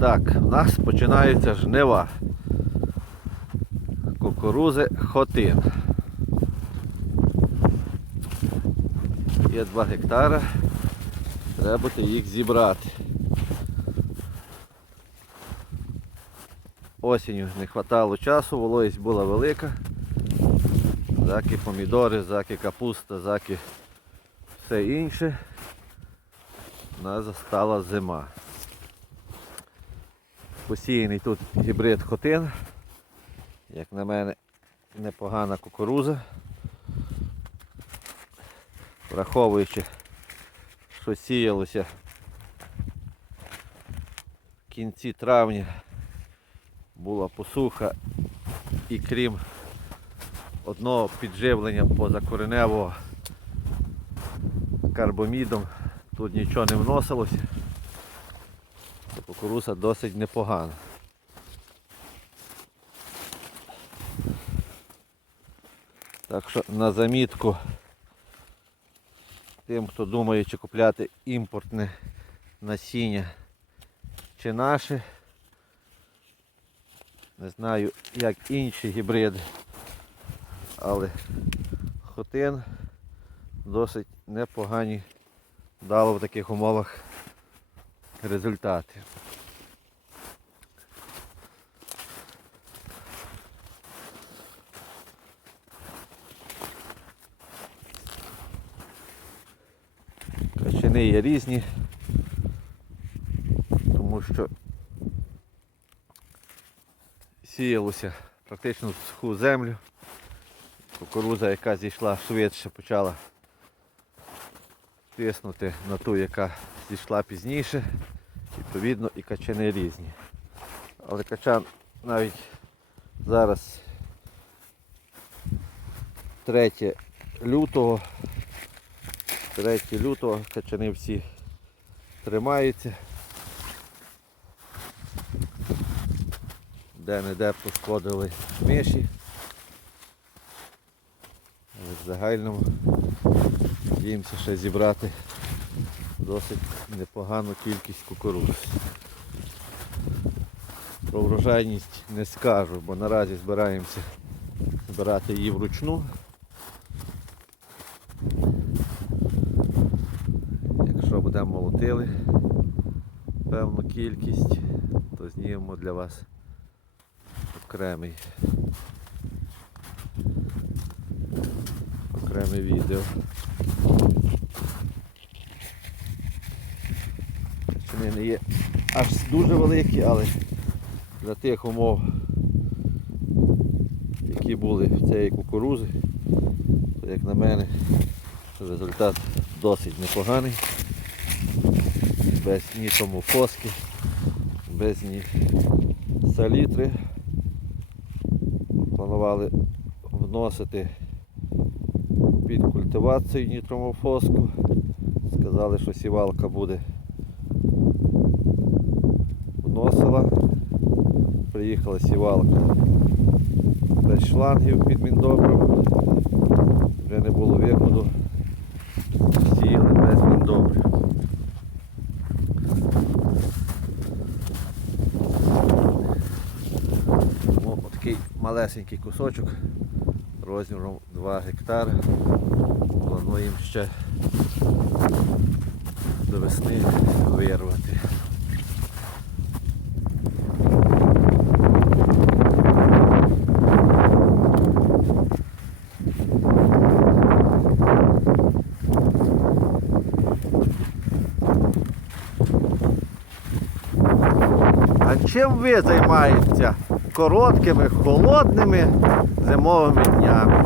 Так, в нас починаються жнива. Кукурузи хотин. Є 2 гектара. Треба буде їх зібрати. Осінню не вистачало часу, вологість була велика. Заки помідори, заки капуста, заки все інше. Нас застала зима. Посіяний тут гібрид хотин. Як на мене, непогана кукуруза. Враховуючи, що сіялося в кінці травня була посуха і крім одного підживлення позакореневого карбомідом тут нічого не вносилося. То Кукуруза досить непогана. Так що на замітку тим, хто думає, чи купляти імпортне насіння чи наше. Не знаю, як інші гібриди, але хотин досить непогані дало в таких умовах результати. Качани є різні, тому що сіялося практично в суху землю. Кукуруза, яка зійшла швидше, почала тиснути на ту, яка зійшла пізніше. Відповідно і качани різні. Але качан навіть зараз 3 лютого. 3 лютого качани всі тримаються. Де-не-де пошкодили миші. В загальному надіємося ще зібрати досить непогану кількість кукуруз. Про врожайність не скажу, бо наразі збираємося збирати її вручну. Якщо будемо молотили певну кількість, то знімемо для вас окремий окреме відео. Вони не є аж дуже великі, але для тих умов, які були в цієї кукурузи, то як на мене, результат досить непоганий. Без ні тому фоски, без ні салітри. Планували вносити під культивацію нітромофоску. Сказали, що сівалка буде вносила. Приїхала сівалка без шлангів під міндобрив. Вже не було виходу. Сіяли без міндобрив. Такий малесенький кусочок розміром 2 гектари. Плануємо ще до весни вирвати. А чим ви займаєтеся короткими, холодними зимовими днями?